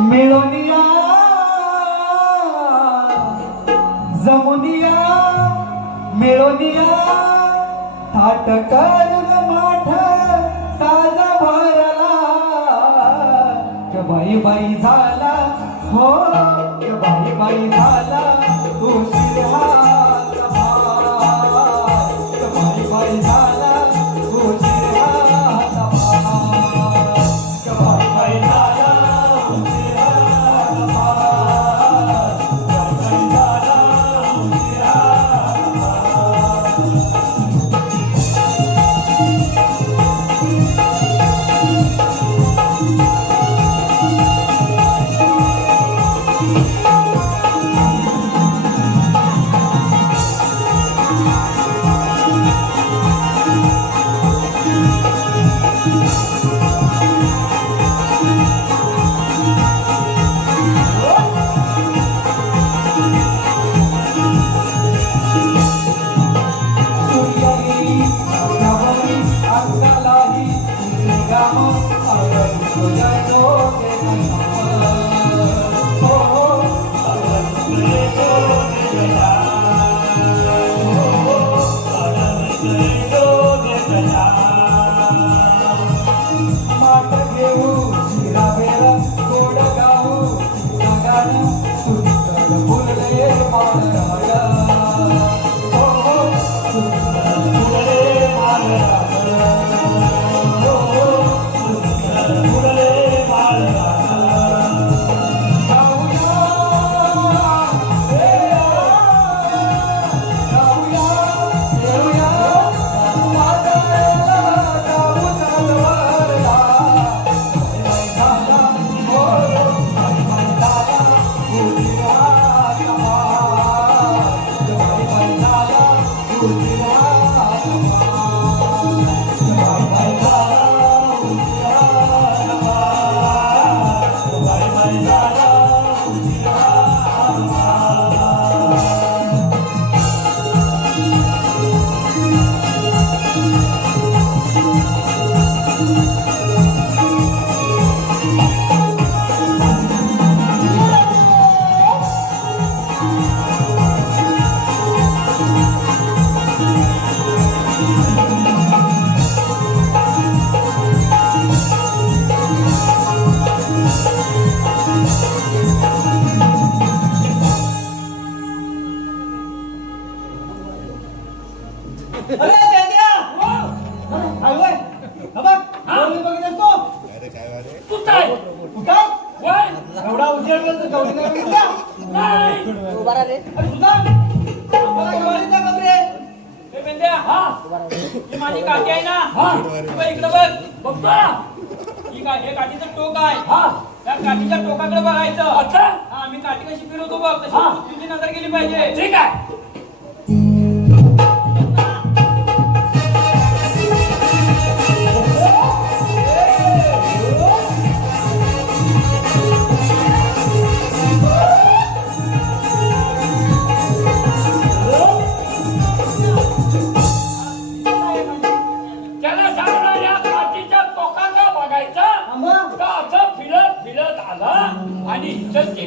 मिळोनिया जमुनिया मिळोनिया थाट करून माठ साजा भरला क बाई बाई झाला हो क बाई बाई झाला उशीर हाचा भार क बाई बाई झाला उशीर हाचा भार क बाई बाई झाला उशीर हाचा भार क बाई झाला उशीर माझी काठी आहे ना इकडे बघ बघतो ही काय हे काठीचं टोक आहे त्या काठीच्या टोकाकडे बघायचं अच्छा मी काठी कशी फिरवतो बघ तशी तुझी नजर गेली पाहिजे ठीक आहे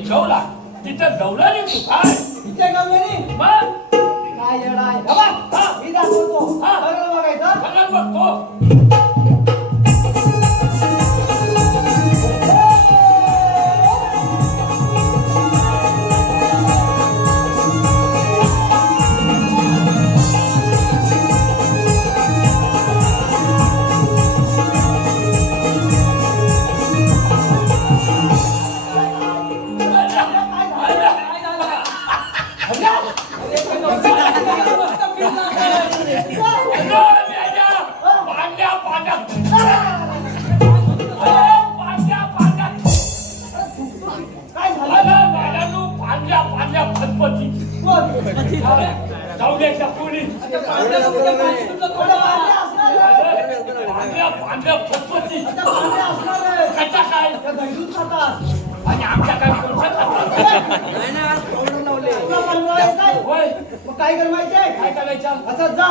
गवला तिथं गवलाने तू काय तिथे गवलाने मग काय येडा आहे बाबा मी दाखवतो सगळं बघायचं सगळं बघतो काय करायचंय काय करायचं असं जा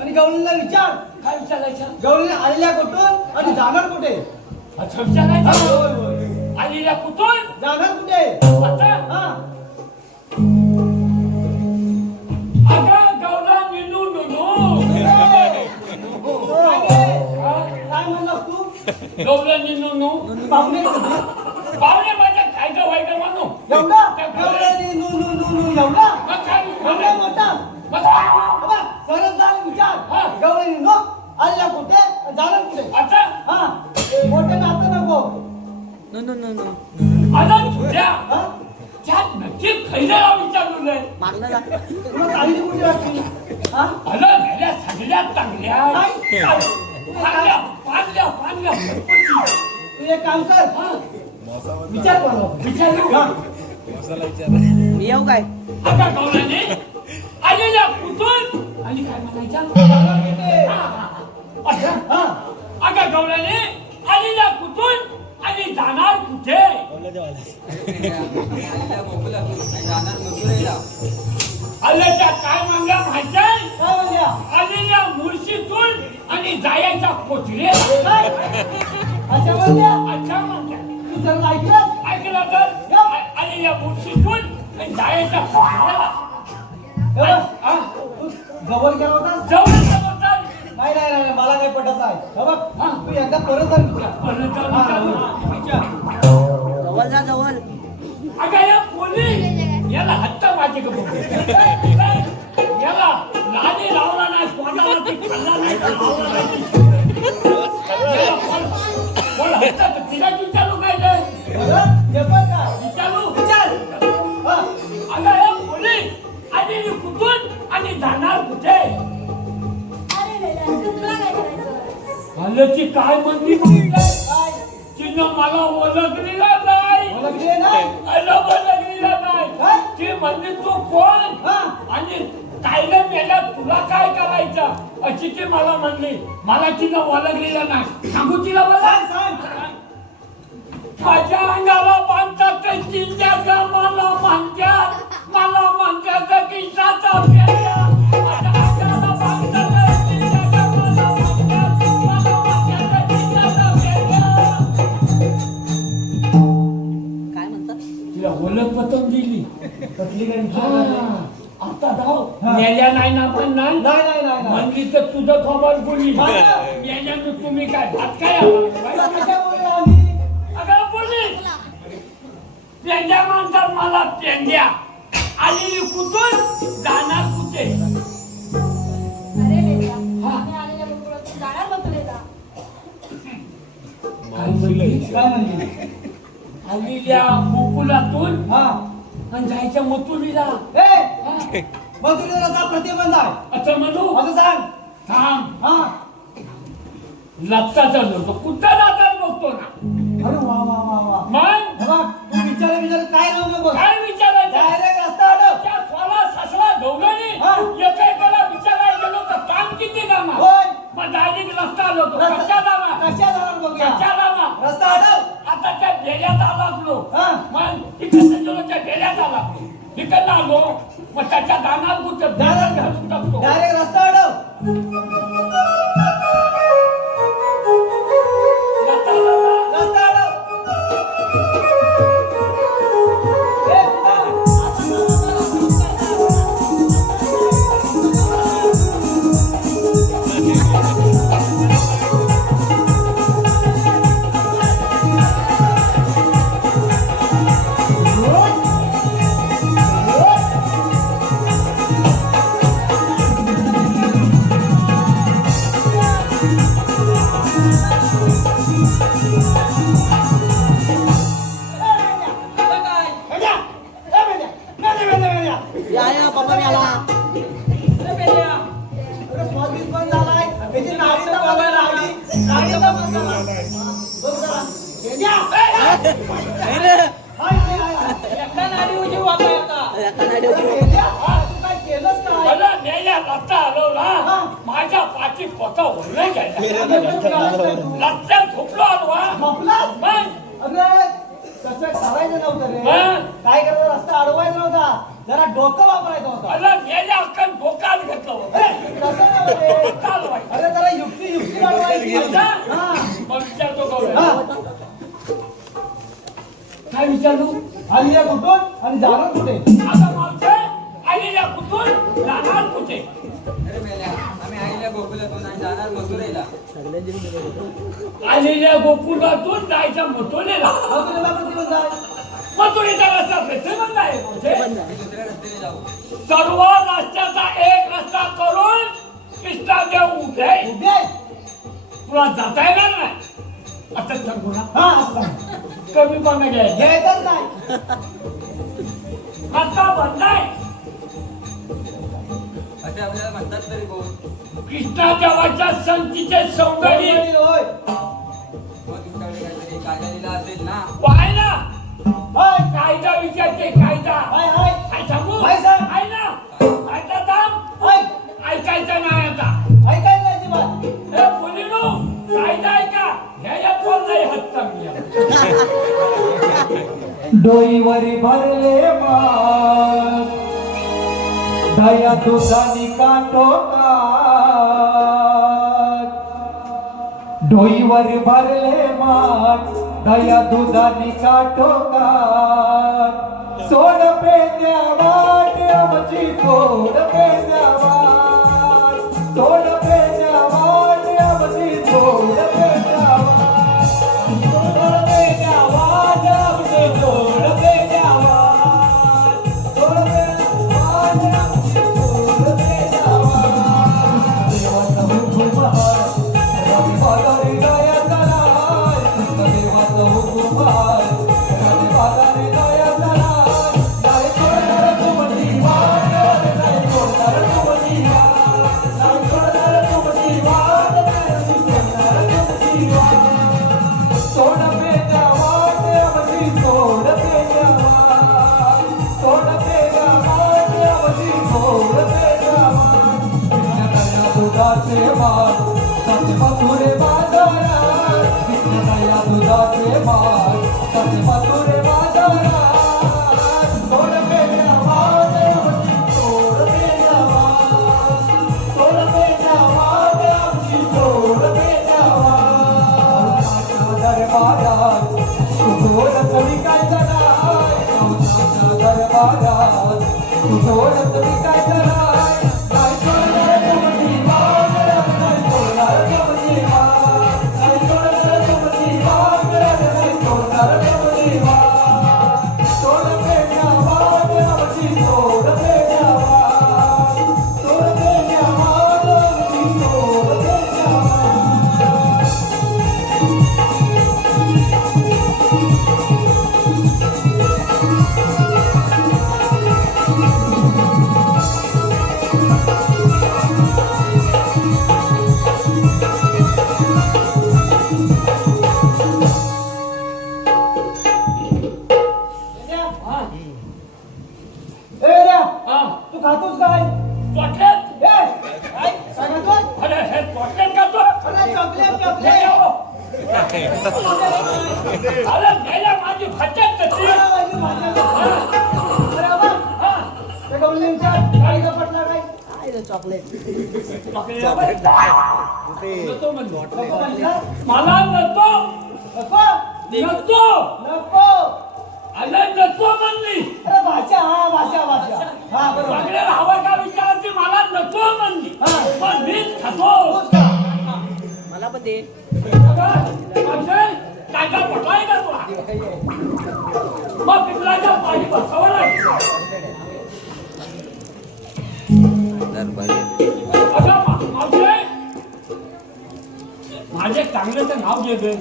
आणि गवळीला विचार काय विचारायचं गवळीला आलेल्या कुठून आणि जाणार कुठे अच्छा विचारायचं आलेल्या कुठून जाणार कुठे आता हा अगं गौरा निनू नुनू काय म्हणलास तू गौरा निनू नु पाहुणे पाहुणे माझ्या खायचं व्हायचं म्हणू एवढा नू नू नू नू एवढा मग काय एवढा मोठा मग काय? बाबा सरळ जाऊन विचार हा. गवळणी नो आल्या कुठे जाणार कुठे आता हा मोठे नातं नको आता तुझ्या हा त्यात नक्की खैराला विचारलं नाही तुला चांगली कुठे लागली हा अगं मेल्या सगळ्या चांगल्या काय? पांढऱ्या पांढऱ्या पांढऱ्या भरपूर. तू एक काम कर हा, विचार करू विचारू हा मी येऊ काय आता गौराने आलेल्या कुठून आणि काय म्हणायचं अच्छा हा अगं गौराने आलेल्या कुठून आणि जाणार कुठे आल्याच्या काय मागल्या माहिती काय म्हणल्या आलेल्या मुळशीतून आणि जायच्या कोचरे काय अच्छा म्हणल्या अच्छा म्हणल्या तू जर ऐकलं ऐकलं तर आलेल्या मुळशीतून आणि जायच्या कोचरेला बघ तू जवळ गेला होता जवळच्या बोलतात नाही नाही नाही मला काही पटत नाही हे बघ हा. तू एकदा परत जा विचार परत जाऊन हा, विचारू. हा, विचार जवळ जा जवळ अगं या पोली याला हत्ता माझे का बघू याला लादी लावला नाही तोंडाला ती खाल्ला नाही का लावला नाही. याला कोण हत्ता तर तिला विचारू काय ते? बरं? हे पण का विचारू विचार हा अगं या पोली आलेली कुठून आणि जाणार कुठे अरे वेदांत, तुला काय करायचं? आल्याची काय म्हणली काय तिनं मला ओळखलेला नाही ओळखले नाही आलं ओळखलेला नाही काय? ती म्हणली तू कोण हा आणि कायला मेल्या तुला काय करायचं अशी ती मला म्हणली मला तिनं ओळखलेलं नाही सांगू तिला मला सांग सांग माझ्या अंगाला बांधतात चिंध्या ग मला म्हणतात किशाचा पेल्या माझ्या अंगाला बांधतात चिंध्या ग मला म्हणतात किशाचा पेल्या काय म्हणतात तिला ओळख पतंग दिली कसली काय हा, विचार आता धाव हा. मेल्या नाही ना पण नाही नाही नाही नाही नाही म्हणली तर तुझं खबर बोलली माझं? मेल्यानं तुम्ही काय भात काय आला? तुला कशामुळे आम्ही अगं बोलली पेंड्या म्हणतात मला पेंड्या आलेली कुठून जाणार कुठे अरे वेदा, आम्ही आलेल्या बघून तू जाणार बघ वेदा. काय म्हणली काय म्हणली आलेल्या गोकुलातून हा आणि जायच्या मथुरीला ए हा, मग तुझ्या रस्ता प्रतिबंध आहे असं म्हणू असं सांग थांब हा लक्षात चाललो कुठं जातात बघतो ना अरे वा वा वा वा मग हे बघ तू विचार काय नाव नको काय विचारायचं डायरेक्ट रस्ता अडव त्या सोला ससला गौराने हा. एकेकाला विचारायला गेलो तर काम किती जाणार होय मग डायरेक्ट रस्ता आलो तो रस्ता- कच्चा जाणार कशा जाणार बघूया कच्चा जाणार रस्ता अडव आता त्या डेऱ्यात आलो हा मग इकडे गेलो त्या डेऱ्यात आला इकडनं आलो मग त्याच्या दानात कुठं जाणार घालून टाकतो डायरेक्ट रस्ता अडव रस्ता लावला. रस्ता अडव ए, या बाबा याला अरे स्वादिष्ट पण झालाय त्याची नाडीचा बघा नाडीचा बघा बघ जरा. या. हाय, हाय, हाय, हाय. एकटा नाडी उजी वापराय आता एका नाडीवर या. तू काय केलंच काय मला नेल्या रस्ता आलो हा. ना माझ्या पाठी पोता ओरले गेला केलंच काय तू? रस्त्यात झोपलो आलो हा झोपलास? मग अरे कसं करायचं नव्हतं रे हा. काय करायचं रस्ता अडवायचा नव्हता जरा डोकं वापरायचं होतं मला नेल्या अक्कल डोकात घेतलं होतं. अरे, तसं नव्हतं रे. डोकं हलवायचं. अरे जरा युक्ती अडवायची अच्छा? हा मग विचारतो हा. गौरव काय विचारलो आलेल्या कुठून आणि जाणार कुठे? आता मावशे आलेल्या कुठून जाणार कुठे अरे मेल्या, आम्ही आईल्या गोकुलातून आणि जाणार मथुरेला. आलेल्या गोकुळातून जायच्या मथुरेला मथुरेला किती दिवस जाय? मथुरेचा रस्ता प्रतिबंध आहे मावशे आम्ही दुसऱ्या रस्त्याने जाऊ. सर्व रस्त्याचा एक रस्ता करून कृष्णादेव उभे उभे आहे? तुला जाता येणार नाही आता सांगू ना हा असं सांग. कमी पाणी घ्यायचं घ्यायचंच नाही. आता बंद आहे असे आपल्याला म्हणतात तरी कोण? कृष्णादेवाच्या संतीचे सौंदर्य होय. मग तुमच्याकडे काहीतरी कायदा लिहिला असेल ना? पाहाय ना हाय. कायदा विचारते कायदा हाय, हाय. काय सांगू हाय सांग. आहे ना कायदा थांब हाय. ऐकायचं नाही आता ऐकायला नाही अजिबात. हे मुलीनो कायदा ऐका ह्या बोललाय हत्ता मी डोईवरी भरले माठ दया तुझानी काटो काठ डोईवरी भरले माठ दया दुधानी काटो काठ सोड पेन्या वाट आमची सोड पेन्या वाट सोड पेन्या वाट आमची सोड पेन्या वाट सोड पेन्या वाट आमची सोड पेन्या वाट सोड पेन्या वाट आमची सोड पेन्या वाट देवाचा हुकूम हाय रवी बाजारी दया कराय देवाचा हुकूम हाय रवी बाजारी दया कराय नाही सोडणार तुमची वाट नाही सोडणार तुमची वाट नाही सोडणार तुमची वाट नाही सोडणार तुमची वाट सोड पेन्या वाट आमची सोड पेन्या वाट सोड पेन्या वाट आमची सोड पेन्या वाट कृष्णदया दुधाचे माठ सत्य मथुरे बाजारात कृष्णदया दुधाचे माठ सत्य मथुरे बाजारात सोड पेन्या वाट आमची सोड पेन्या वाट सोड पेन्या वाट आमची सोड पेन्या वाट दरबारात तुझोड कवी काय कराय कौताच्या दरबारात तुझोड कवी काय कराय नाही सोडणार तुमची वाट नाही सोडणार तुमची वाट नाही सोडणार तुमची वाट नाही सोडणार तुमची वाट सोड पेन्या वाट आमची सोड पेन्या वाट सोड पेन्या वाट आमची सोड पेन्या वाट रेड्या. हा ए रेड्या, हा तू खातोस काय? चॉकलेट ए, काय? काय खातोस? अरे हे चॉकलेट खातो अरे चॉकलेट हे चॉकलेट. घ्यावं. अरे गेल्या माझी फटक कशी अरे बाई, माझ्या- अरे बाबा, हा त्या गवळींच्या गाडीला पटला काय? काय रे चॉकलेट चॉकलेट नको म्हणलो. नको म्हटलं? मला नको नको? नको नको. अरे नको म्हणली अरे भाषा, हा भाषा भाषा. हा बरोबर. सगळ्याला हवा का विचारायची मला नको म्हणली हा. पण मीच खातो तूच खा. मला पण दे कायदा पटलाय का तुला मग पिंपळाच्या पाणी बसावं लागेल अगं मावशे, माझे चांगल्याचं नाव घे गे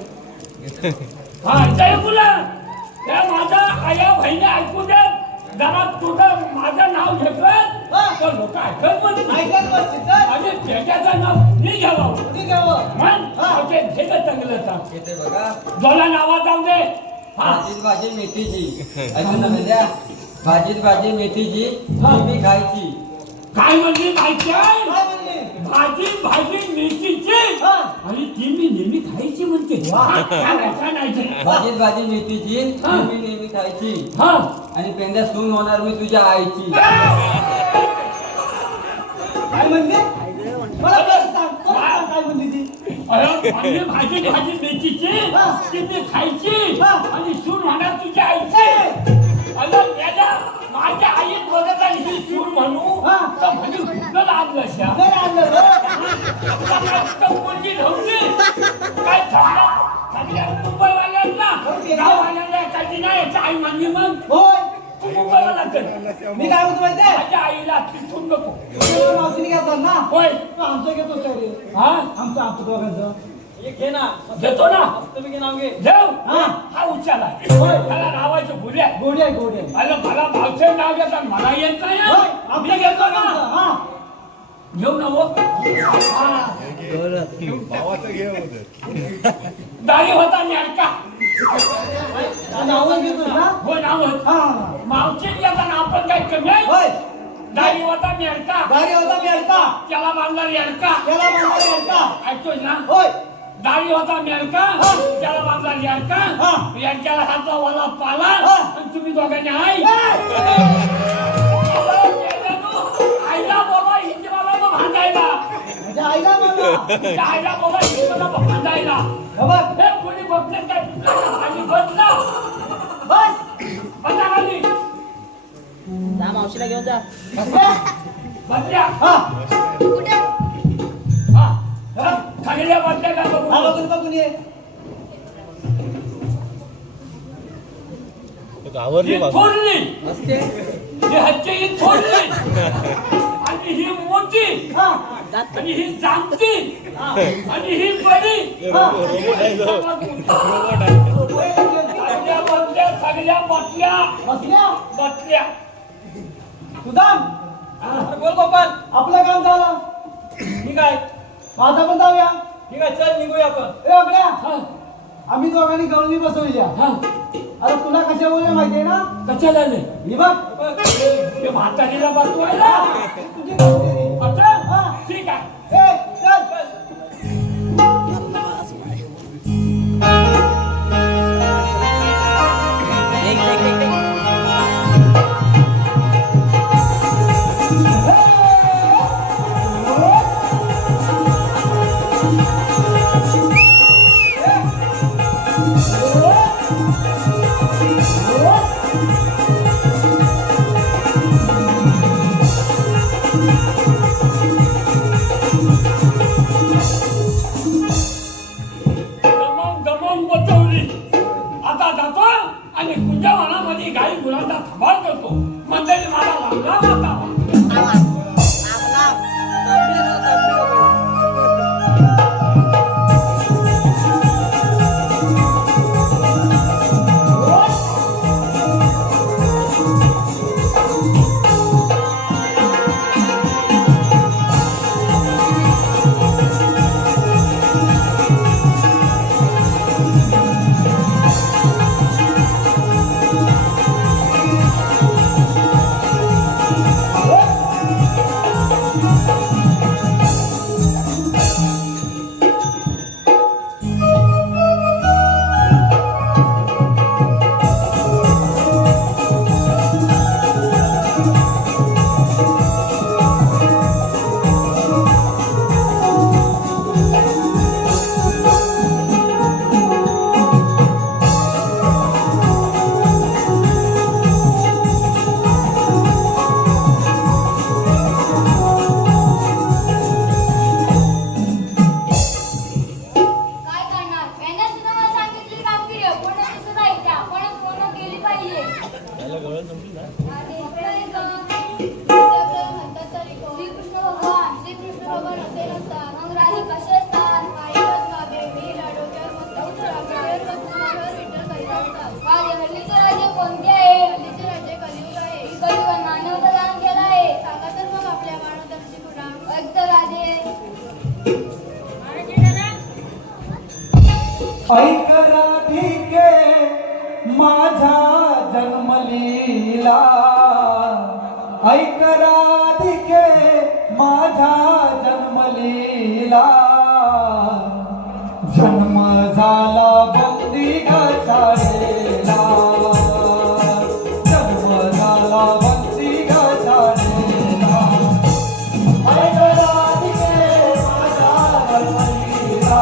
हा जय मुला त्या माझ्या आया बहिणी ऐकू दे जरा तुझं माझं नाव घेतोय तर लोक ऐकत म्हणतील ऐकत बसते तर. आणि त्याच्याचं नाव मी घ्यावं कुणी घ्यावं? म्हण ते चांगलं सांग येते बघा. जोला नावा जाऊ दे हा भाजीत भाजी मेथीची ऐकून ना म्हणजे भाजीत भाजी मेथीची नेहमी खायची. काय म्हणली माहिती आहे काय म्हणली? भाजी भाजी मेथीची हा. आणि ती मी नेहमी खायची म्हणते छान आहे. भाजीत भाजी मेथीची नेहमी नेहमी खायची. हा आणि पेंड्या सून होणार मी तुझ्या आईची. काय म्हणली? मला परत सांग, परत सांग काय म्हणली ती? अरे भाजी भाजी भाजी मेथीची हा. ती खायची हा. आणि सून होणार तुझ्या आईची. अरे मेल्या माझ्या आई बघत आली ही सून म्हणू हा. तर म्हणजे कुठलं लागलं शा नाही आणलं रे. मुलगी नव्हती काय चांगल्या मुंबईवाल्यांना गाववाल्यांना काही नाही याची आई म्हणली मग होय तू मुंबईवाला कर मी काय म्हणतो माहितीये माझ्या आईला तिथून नको मावशीने घेतात ना होय आमचं घेतो रे हा आमचं दोघांचं एक घे ना घेतो ना तुम्ही घे नाव घे जाऊ हा. हा उच्चाला होय. त्याला नावाचं भुल्या गोडी आहे गोडी आहे अरे मला भावचं नाव घेतात मला येत नाही होय हं. आमचं मी घेतो ना हा घेऊ ना हो भावाचं घे होतं. दारी होता नेरका नावच घेतो ना हो नाव हा मावचे येताना आपण काय कमी आहे होय दारी होता नेरका गाडी होता मेळका त्याला बांधला रेडका त्याला म्हणतो मेळका ऐकतोय ना होय दाढी होता मेरका हा. त्याला बांधला रेडका हा. रेडक्याला हातला वाला पाला हा. आणि तुम्ही दोघांनी आई ए! आईला बोला हिंदीला भांडायला माझ्या आईला म्हणलं आईला बोला हिंदीला भांडायला खबर हे कोणी बघले काय खाली बसला बस बसा खाली जा मावशीला घेऊन जा बसल्या बसल्या हा कुठे हा खालील्या बसल्या का हा बघू बघून बघून ये ही थोरली ही हच्ची ही थोरली आणि ही मोठी हा आणि ही जाणती आणि ही बडी हा सगळ्या बसल्या बसल्या बसल्या सुदाम अरे बोल गोपाल आपलं काम झालं ठीक आहे आता पण जाऊया ठीक आहे चल निघूया आपण ए अगड्या हा, आम्ही दोघांनी गवळणी बसवल्या हा. अरे तुला कशा बोलले माहितीये ना कशाला नाही ही बघ बघ. ते म्हातारीला बसवायला तुझी गवळणी रे. आता हा. ठीक आहे ए चल देख देख देख देख गमन बचवली आता जातो आणि तुझ्या मनामध्ये गाई गुरांचा धबाल करतो मंडळी मला लागला होता काय करणार यांना सुद्धा मला सांगितली कामगिरी पूर्ण दिसत आहे त्या आपणच पूर्ण केली पाहिजे श्रीकृष्ण भगवान असे नसतात मग राजे कसे असतात पायीवर बाबे वीर डोक्यावर मस्तक डोक्यावर पद्मावर विठ्ठल करीतात राजे हल्लीचे राजे कोणते आहे हल्लीचे राजे कलियुग आहे कलियुगात मानवता दान केला आहे सांगा तर मग आपल्या मानवताची गुणा ऐक तर राजे ऐक राधिके माझा जन्मलीला ऐक राधिके माझा जन्मलीला जन्म झाला बंदी गचाडेला जन्म झाला बंदी गचाडेला ऐक राधिके माझा जन्मलीला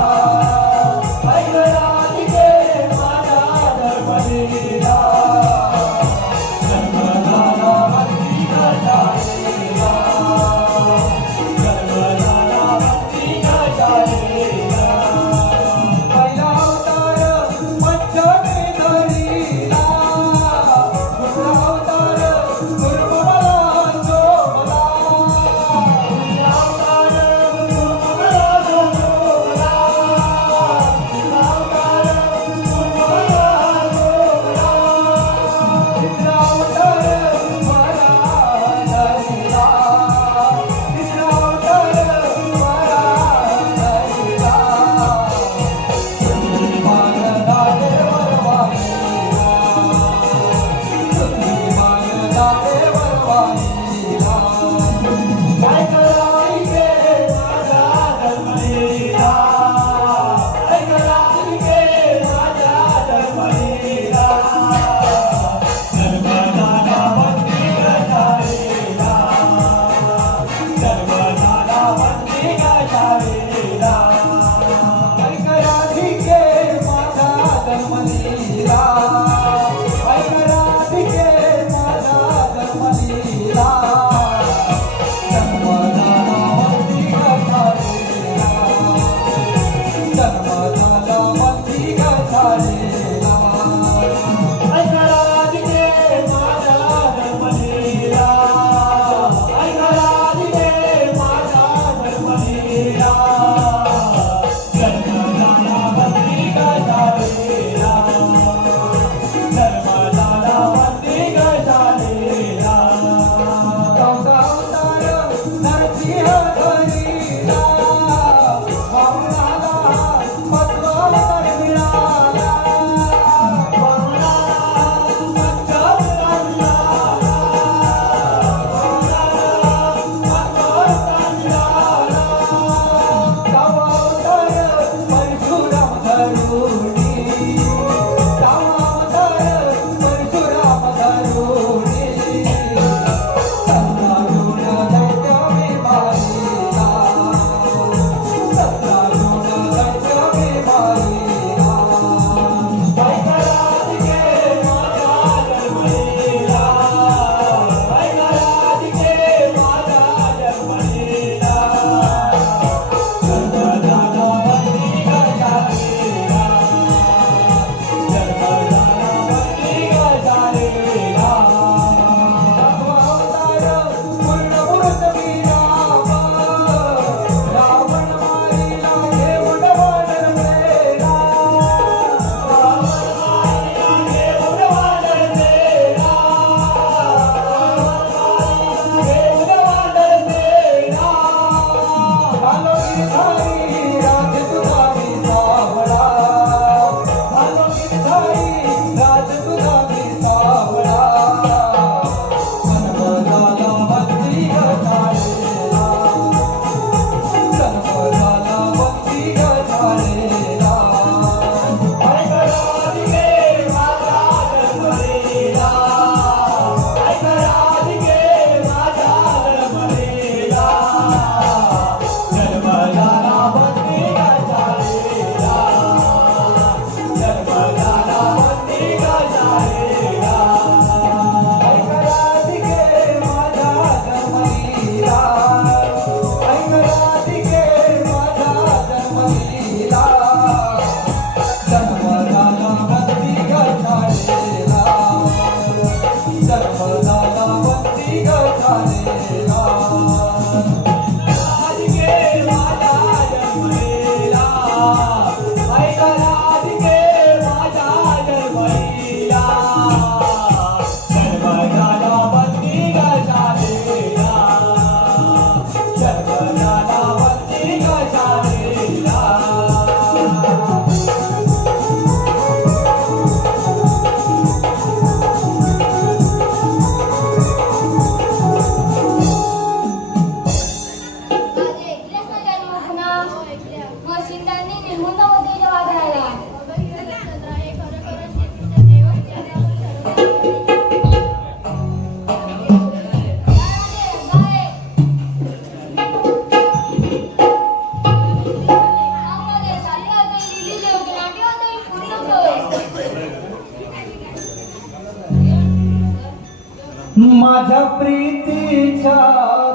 माझ्या प्रीतीच्या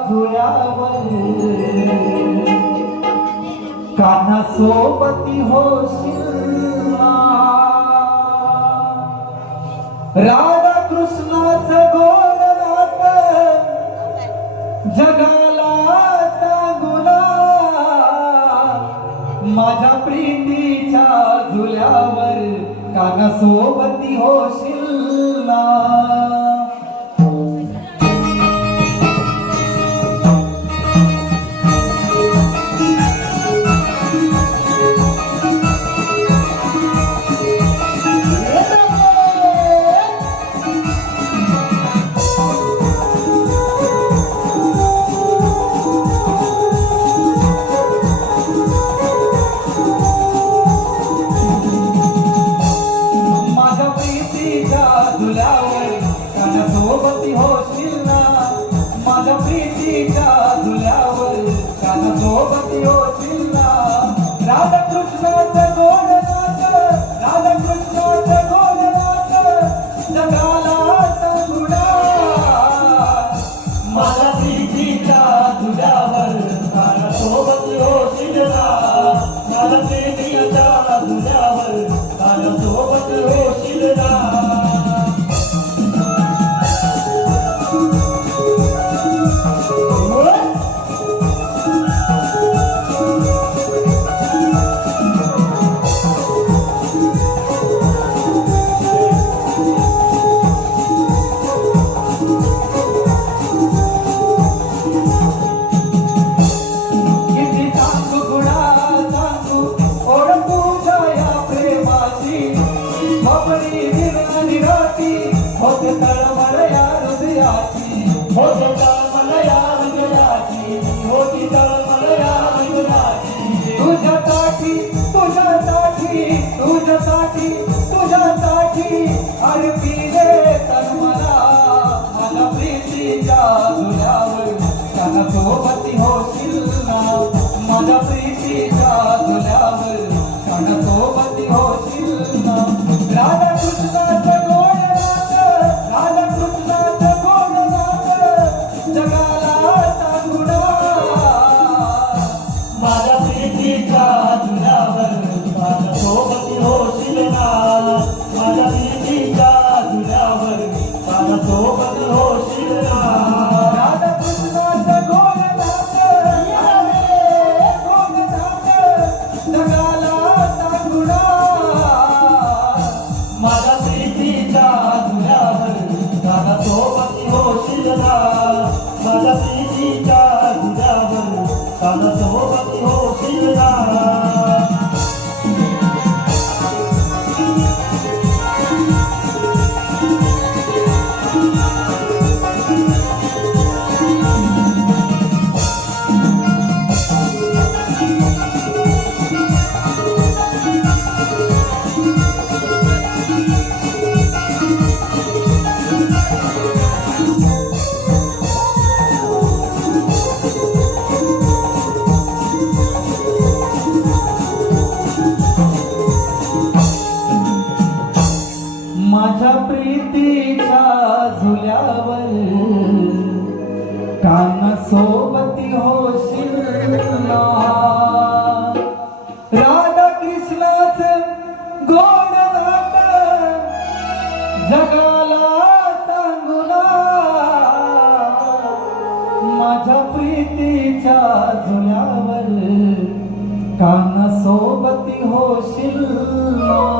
झुळ्यावर कानासोबती होशील ना. राधा कृष्णाचं गोड नातं जगाला सांगुना. माझ्या प्रीतीच्या झुल्यावर कानासोबती होशील ना. माझ्या प्रीतीच्या झुल्यावर कानासोबती होशील ना. माझ्या प्रीतीच्या झुल्यावर कानासोबती होशील ना. राधाकृष्णाचं गोड नातं, राधाकृष्णाचं गोड नातं जगाला सांगुना. माझ्या प्रीतीच्या झुल्यावर कानासोबती होशील ना. माझ्या प्रीतीच्या झुल्यावर कानासोबती होशील ना. किती सांगू गुणा सांगू ओळखू या प्रेमाची. खबरी विरणारी राती होते तळमळ या हृदयाची. होते तळमळ या हृदयाची. होती तळमळ या हृदयाची. तुझ्यासाठी तुझ्यासाठी तुझ्यासाठी तुझ्यासाठी अर्पिले तन मला. माझ्या प्रीतीच्या झुल्यावर कानासोबती होशील ना. माझ्या प्रीतीच्या झुल्यावर कानासोबती होशील ना. राधाकृष्णाचं गोड नातं, राधाकृष्णाचं गोड नातं जगाला सांगुना. माझ्या प्रीतीच्या झुल्यावर कानासोबती होशील ना. माझ्या प्रीतीच्या झुल्यावर कानासोबती होशील ना. राधाकृष्णाचं गोड नातं, गोड नातं जगाला सांगुना. माझ्या प्रीतीच्या झुल्यावर कानासोबती होशील ना. माझ्या प्रीतीच्या झुल्यावर कानासोबती होशील ना. माझ्या प्रीतीच्या झुल्यावर कानासोबती होशील ना. राधा कृष्णाचं गोड नातं जगाला सांगुना. माझ्या प्रीतीच्या झुल्यावर कानासोबती होशील ना.